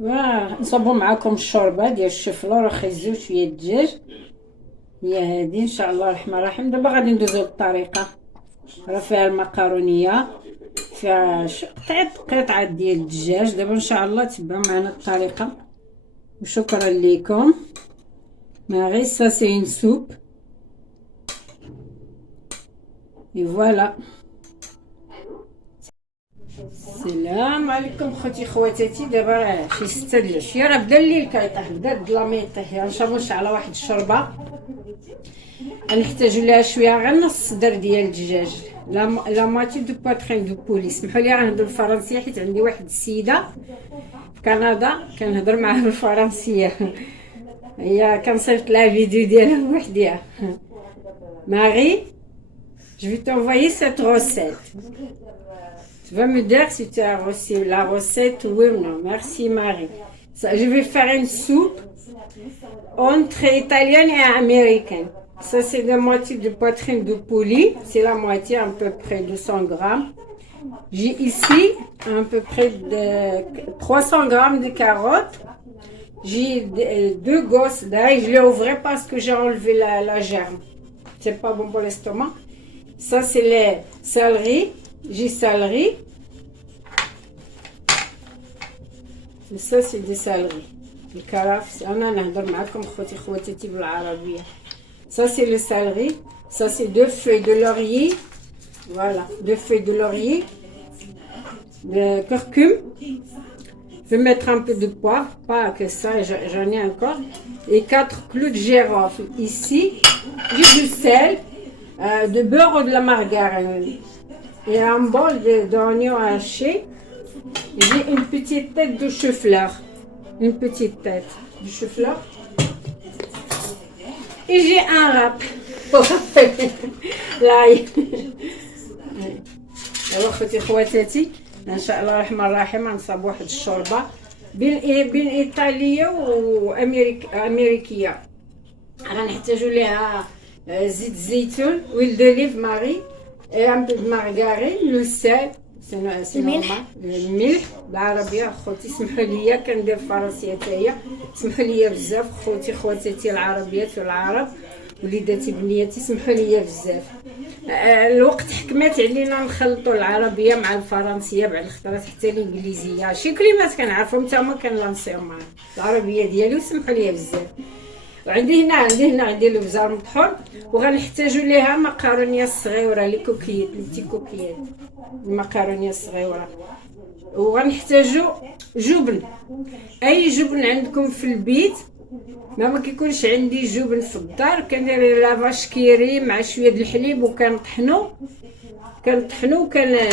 نصبوا معاكم الشوربه ديال الشفله، راه خيزو شويه الدجاج. هي هادي ان شاء الله الرحمن الرحيم. دابا غادي ندوزو للطريقه. راه فيها المقارونيه، فيها قطعه ديال الدجاج. دابا ان شاء الله تبعوا معنا الطريقه. وشكرا لكم. Marie, ça c'est une soupe. Et voilà. السلام عليكم خوتي خواتاتي. دابا راه شي 6 د العشيه، راه بدا الليل كيطيح، بدا الظلام يطيح. غنشربوا على واحد الشوربه غنحتاجوا لها شويه، غير نص صدر ديال الدجاج، لا ماتي دو باترين دو بولي. سمحوا لي غنهضر بالفرنسيه حيت عندي واحد السيده في كندا كنهضر معاها بالفرنسيه. هي كنصيفط لها فيديو ديالها بوحديها. ماري، je vais t'envoyer cette recette. Tu vas me dire si tu as reçu la recette, oui ou non. Merci Marie. Ça, je vais faire une soupe entre italienne et américaine. Ça c'est la moitié de poitrine de poulet. C'est la moitié, à peu près 200 grammes. J'ai ici à peu près de 300 grammes de carottes. J'ai 2 gosses d'ail. Je les ouvrais parce que j'ai enlevé la germe. C'est pas bon pour l'estomac. Ça c'est les céleri. J'ai céleri. Ça c'est des céleri. الكرفس. انا نهضر معكم خوتي خواتاتي بالعربيه. Ça c'est le céleri. Ça c'est 2 feuilles de laurier. Voilà, 2 feuilles de laurier. De curcuma. Je vais mettre un peu de poivre, pas que ça, j'en ai encore. Et 4 clous de girofle. Ici, j'ai du sel, de beurre ou de la margarine. Et un bol d'oignon haché. J'ai une petite tête de chou-fleur. Une petite tête de chou-fleur. Et j'ai un râpe. L'ail. Alors, خوتي خواتاتي، ان شاء الله الرحمن الرحيم غنصاوب واحد الشوربه بين ايطاليه وامريكيه. غنحتاجوا ليها زيت الزيتون، ويل دوليف ماري، ان بو دو مارغارين، لو سال، سي نورمال، الملح بالعربيه. خوتي سمحوا لي كندير فرنسيه حتى سمحوا لي بزاف خوتي خواتاتي العربيات والعرب وليداتي بنياتي، سمحوا لي بزاف. الوقت حكمات علينا نخلطوا العربيه مع الفرنسيه بعد الخطرات حتى الانجليزيه. شي كلمات كنعرفهم حتى هما كنلانسيهم معاهم العربيه ديالي، وسمحوا لي بزاف. وعندي هنا البزار مطحون. وغنحتاجوا ليها مقارونيه صغيره، لي كوكيات، لي بتي كوكيات، المقارونيه الصغيره. وغنحتاجوا جبن، اي جبن عندكم في البيت. ما كيكونش عندي جبن في الدار، كندير لا فاش كيري مع شويه د الحليب وكنطحنو وكنديرو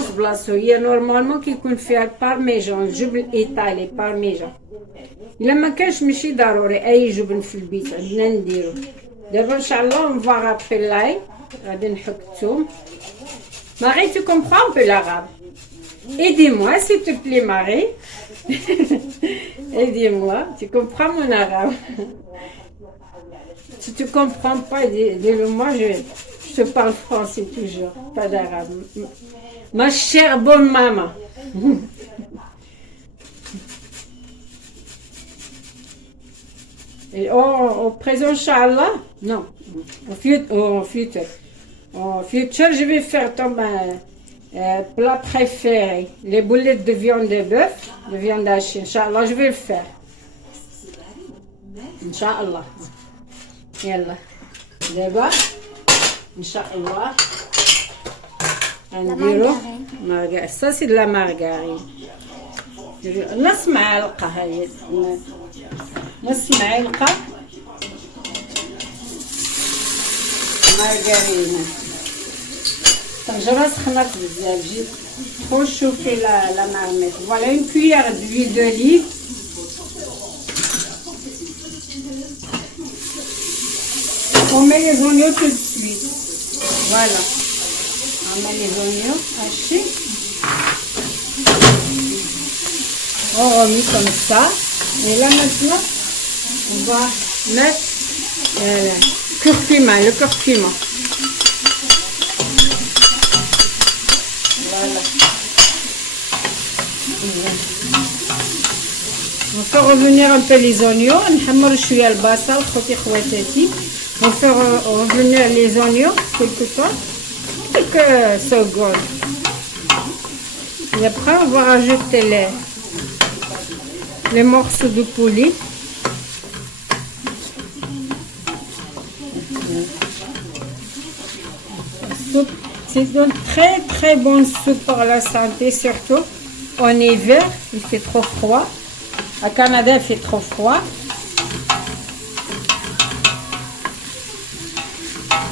في بلاصتو. هي نورمالمون كيكون فيها البارميجان، الجبن الايطالي بارميجان. الا ما كانش ماشي ضروري، اي جبن في البيت عندنا نديرو. دابا ان شاء الله اون فا غابخي لاي، غادي نحك الثوم. Marie, tu comprends un peu l'arabe? Aidez-moi s'il te plaît Marie. Aidez-moi, tu comprends mon arabe? Si tu comprends pas, dis-le moi, je te parle français toujours, pas d'arabe. Ma chère bonne maman. Et au présent, Inch'Allah, non, au futur, je vais faire ton plat préféré, les boulettes de viande de bœuf, de viande hachée. Inch'Allah, je vais le faire. Inch'Allah. Yallah. D'abord, Inch'Allah. Ça, c'est de la margarine. نص معلقة هاي، نص معلقة مارغرينا. طنجرة سخنات بزاف، جيت trop chauffer la marmite. Voilà une cuillère d'huile d'olive. On met les oignons tout de suite. Voilà. On met les oignons hachés. On remet comme ça. Et là maintenant, on va mettre le curcuma. Voilà. On fait revenir un peu les oignons. نحمر شوية البصل خوتي خواتاتي. On fait revenir les oignons quelques secondes. Et après on va rajouter les morceaux de poulet. C'est une très très bonne soupe pour la santé, surtout en hiver, il fait trop froid. Au Canada, il fait trop froid.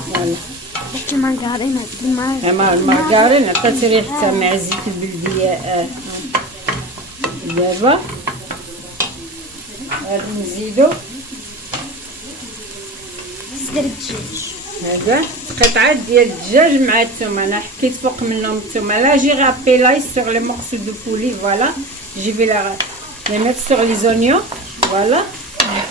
Voilà. المارغرين عطات ريحتها مع زيت البلدية. دابا غادي نزيدو صدر الدجاج. هذا قطعة ديال الدجاج مع الثومة. انا حكيت فوق منهم الثومة. Là j'ai râpé l'ail sur les morceaux de poulet. Voilà, je vais les mettre sur les oignons. Voilà. Voilà.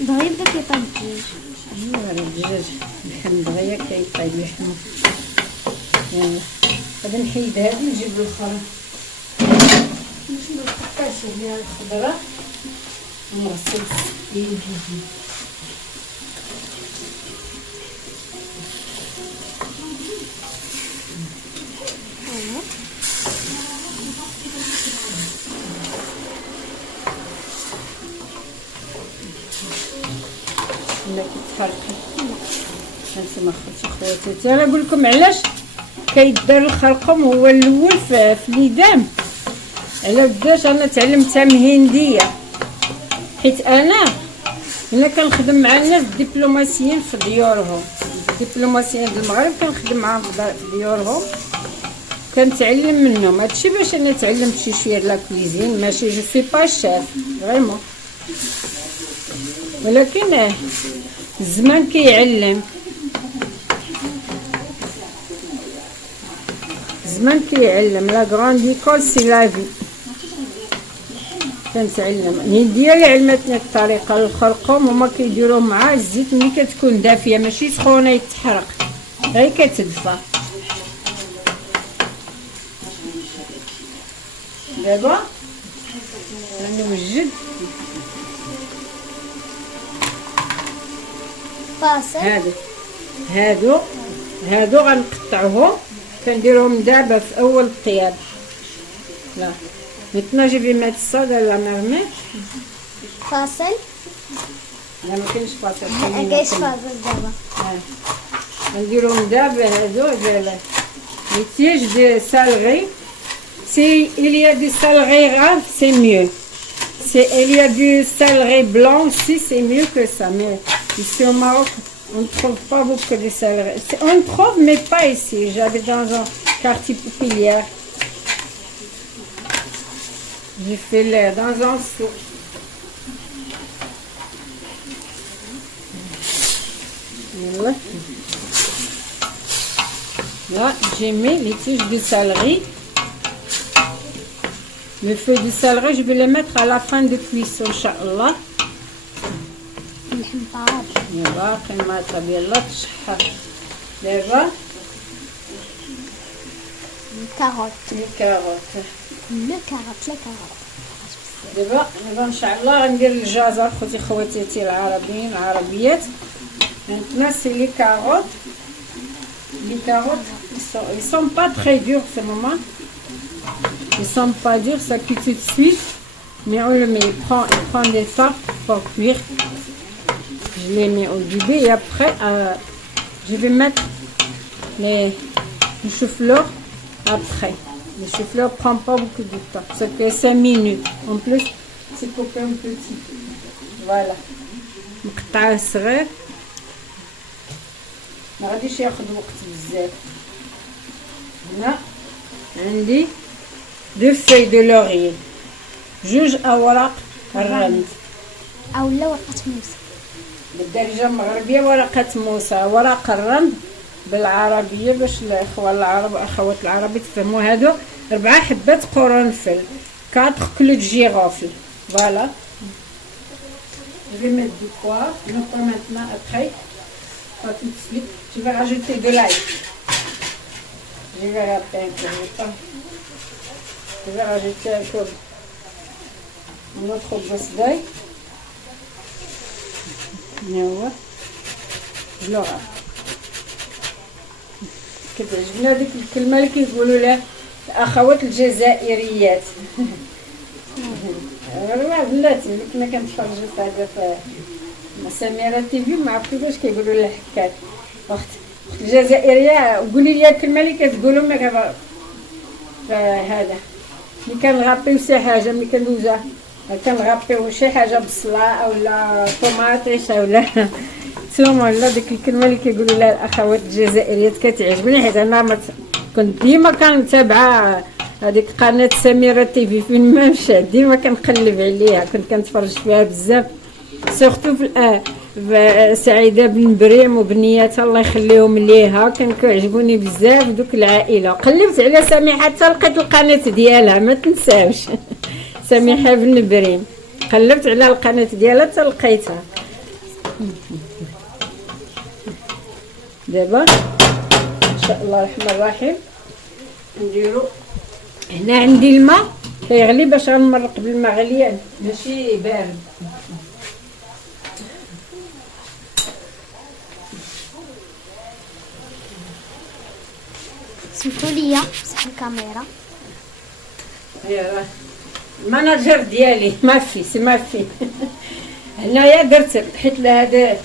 دغيا بدا كيطيب الدجاج. ايوا الدجاج الحم دغيا كيطيب لحمو. يلا غادي نحيد هادي نجيب له الخرا. نشدو القطاشه ديال الخضره ونغسل يدي. لا كتفرقي. هانتوما خواتاتي انا نقول لكم علاش كيدار الخرقوم هو الاول في الإدام. على قداش انا تعلمتها من هنديه، حيت انا انا كنخدم مع الناس الدبلوماسيين في ديورهم. الدبلوماسيين د المغرب كنخدم معاهم في ديورهم، كنتعلم منهم. هادشي باش انا تعلمت شي شويه د لا كويزين. ماشي جو سوي با شاف فريمون، ولكن الزمان كيعلم. الزمان كيعلم. لا غراند ايكول سي لا في. كنتعلم. الهنديه اللي علمتني الطريقه للخرقوم هما كيديروه مع الزيت ملي كتكون دافيه، ماشي سخونه يتحرق، غير كتدفى. دابا غنوجد فاصل. هادو غنقطعوهم كنديرهم دابا في اول الطياب. لا maintenant je vais mettre ça dans la marmite. فاصل. لا ما كاينش فاصل. كاينش فاصل دابا. غنديرهم دابا هادو ديال les tiges de céleri. Si il y a du céleri rave, c'est mieux. Si il y a du céleri blanc aussi, c'est mieux que ça. Mais ici au Maroc, on ne trouve pas beaucoup de céleri. On trouve, mais pas ici. J'habite dans un quartier populaire. J'ai fait l'air dans un souk. Voilà. Là, j'ai mis les tiges de céleri. Le feu de céleri, je vais les mettre à la fin de cuisson, Inch'Allah. الحمطار. باقي ما طاب يلا تشحر. دابا الكاروت. الكاروت. لا كاروت. دابا ان شاء الله غندير الجزر خوتي خواتاتي العربيين العربيات. Maintenant c'est les carottes. Les carottes ils sont pas très durs ce moment. Ils sont pas durs, ça cuit tout de suite. Mais on le met, il prend des temps pour cuire. Je les mets au début et après je vais mettre les chou-fleur après. Le chou-fleur prend pas beaucoup de temps, c'est que 5 minutes. En plus, c'est coupé un petit peu. Voilà. مقطع صغير ما غاديش ياخذ وقت بزاف. هنا عندي دو فeuilles de laurier. جوج اوراق الرند او لا ورقه موسى بالدارجه المغربيه. ورقه موسى ورق الرند بالعربيه باش الاخوان العرب واخوات العرب يتفهموا. هادو 4 حبات قرنفل، 4 كلو جيرافل. فوالا. Je vais mettre du poivre, non pas maintenant, après, pas tout de suite. Je vais rajouter de l'ail. Je vais râper un peu. Je vais rajouter un peu une autre brosse d'ail. Je le râpe. كتعجبني هذيك الكلمه اللي كيقولوا لها الاخوات الجزائريات. والله بلاتي اللي كنا كنتفرجوا في هذا في سميرة تيفي ما عرفت كيفاش كيقولوا لها حكات اخت الجزائريه. قولي لي الكلمه اللي كتقولوا ما هذا ملي كنغابيو شي حاجه، ملي كندوزها كنغابيو شي حاجه بصله اولا طوماطيش اولا ثوم ولا ديك الكلمه اللي كيقولوا لها الاخوات الجزائريات كتعجبني، حيت انا كنت ديما كنتابعها هذيك قناه سميره تيفي فين ما مشات ديما كنقلب عليها، كنت كنتفرج فيها بزاف سورتو في سعيده بن بريم وبنياتها الله يخليهم ليها، كانوا كيعجبوني بزاف دوك العائله. قلبت على سميحه حتى لقيت القناه ديالها ما تنساوش سميحه بن بريم، قلبت على القناه ديالها حتى لقيتها. دابا ان شاء الله الرحمن الرحيم نديرو هنا عندي الماء كيغلي باش غنمرق بالماء غليان ماشي بارد. سمحوا لي مسح الكاميرا. يلاه الماناجر ديالي ما في سي ما في هنايا درت حيت لهذا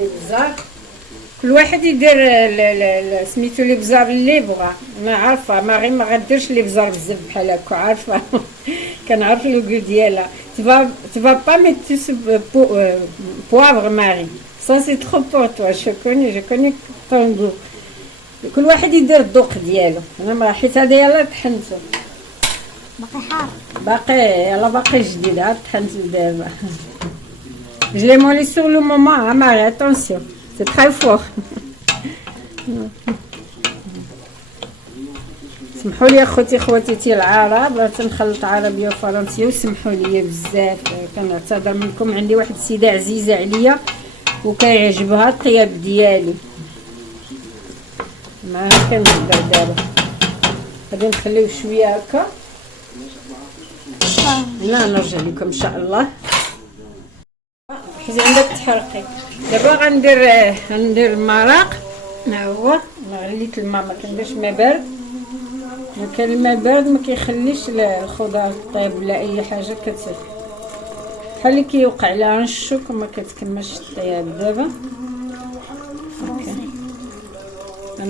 البزار كل واحد يدير سميتو لي بزار اللي بغا. انا عارفه ما غير ما غديرش لي بزار بزاف بحال هكا عارفه كنعرف الكو ديالها. tu vas pas mettre ce poivre Marie, ça c'est trop pour toi. je connais ton goût. كل واحد يدير الذوق ديالو. انا ما حيت هذا يلاه طحنتو باقي حار باقي جديد عاد طحنتو دابا. Je l'ai mollé sur le moment, hein, Marie, attention, c'est très fort. سمحوا لي اخوتي خواتاتي العرب، بغيت نخلط عربيه وفرنسيه وسمحوا لي بزاف، كنعتذر منكم. عندي واحد السيده عزيزه عليا وكيعجبها الطياب ديالي، ما كنقدر دابا. غادي نخليو شويه هكا. لا نرجع لكم ان شاء الله حيت عندك تحرقي. دابا غندير المرق. ها هو غليت الماء، ما كنديرش ماء بارد، ما كان الماء بارد ما كيخليش الخضار طيب ولا اي حاجه بحال اللي كيوقع لها الشوك وما كتكملش الطياب. دابا اوكي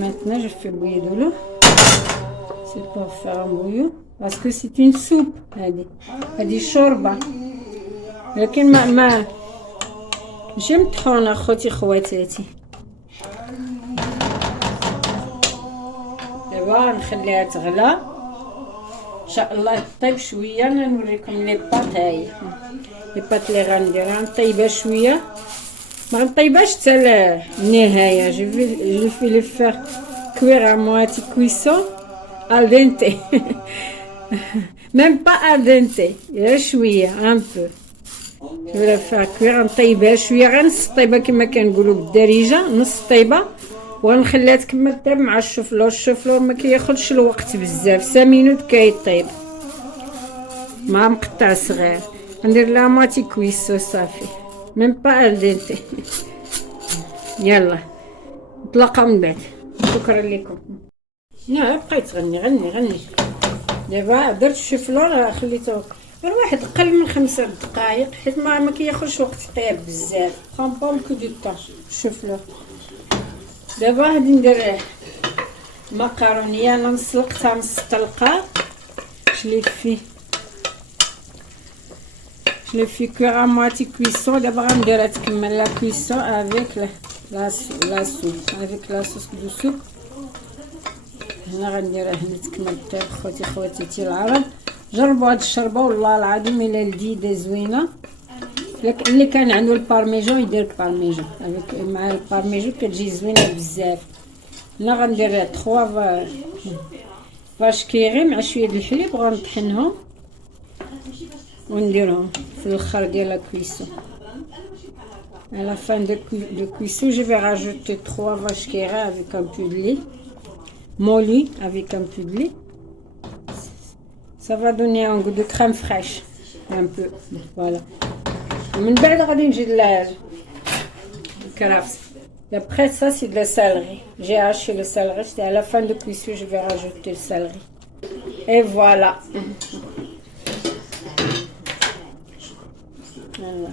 maintenant je fais bouillir de l'eau, c'est pour faire un bouillon parce que c'est une soupe. هذه شوربه لكن ما ماشي مطحونه اخوتي خواتاتي. دابا نخليها تغلى ان شاء الله طيب شويه. انا نوريكم لي باط. هاهي لي باط اللي غنديرها نطيبها شويه، ما غنطيبهاش حتى النهايه. جو في لي فير كوير ا مواتي كويسون al dente même pas al dente غير شويه ان بو. جو لا فير كوير نطيبها شويه غير نص طيبه كما كنقولوا بالدارجه، نص طيبه، وغنخليها تكمل طيب مع الشفلور. الشفلور ما كياخذش الوقت بزاف، 5 مينوت كيطيب مع مقطع صغير. ندير لها مواتي كويسو صافي ميم با al dente. يلا نتلاقاو من بعد. شكرا لكم. بقيت غني دابا درت الشفلور خليته غير واحد اقل من 5 دقائق حيت ما كياخذش وقت يطيب بزاف. برون بوكو دو طون الشفلور. دابا غادي ندير المكرونيه. انا مسلقتها نص طلقه. je l'ai fait cuire à moitié cuisson. دابا غنديرها تكمل لا cuisson avec la soupe, avec la sauce de soupe. هنا غنديرها هنا تكمل الطيب. خواتاتي العرب جربوا هاد الشربه والله العظيم الا لذيذه زوينه. اللي كان عنده البارميجان يدير البارميجان مع البارميجان كتجي زوينه بزاف. هنا غندير 3 فاش كيغي مع شويه د الحليب غنطحنهم ونديرهم في الاخر ديال لا كويسون. À la fin de cuisson, je vais rajouter 3 vaches qui iraient avec un peu de lait, molli avec un peu de lait. Ça va donner un goût de crème fraîche, un peu. Voilà. من بعد غادي نجي الكرفس. Et après ça, c'est de la céleri. J'ai haché le céleri. C'est à la fin de cuisson, je vais rajouter le céleri. Et voilà. Voilà.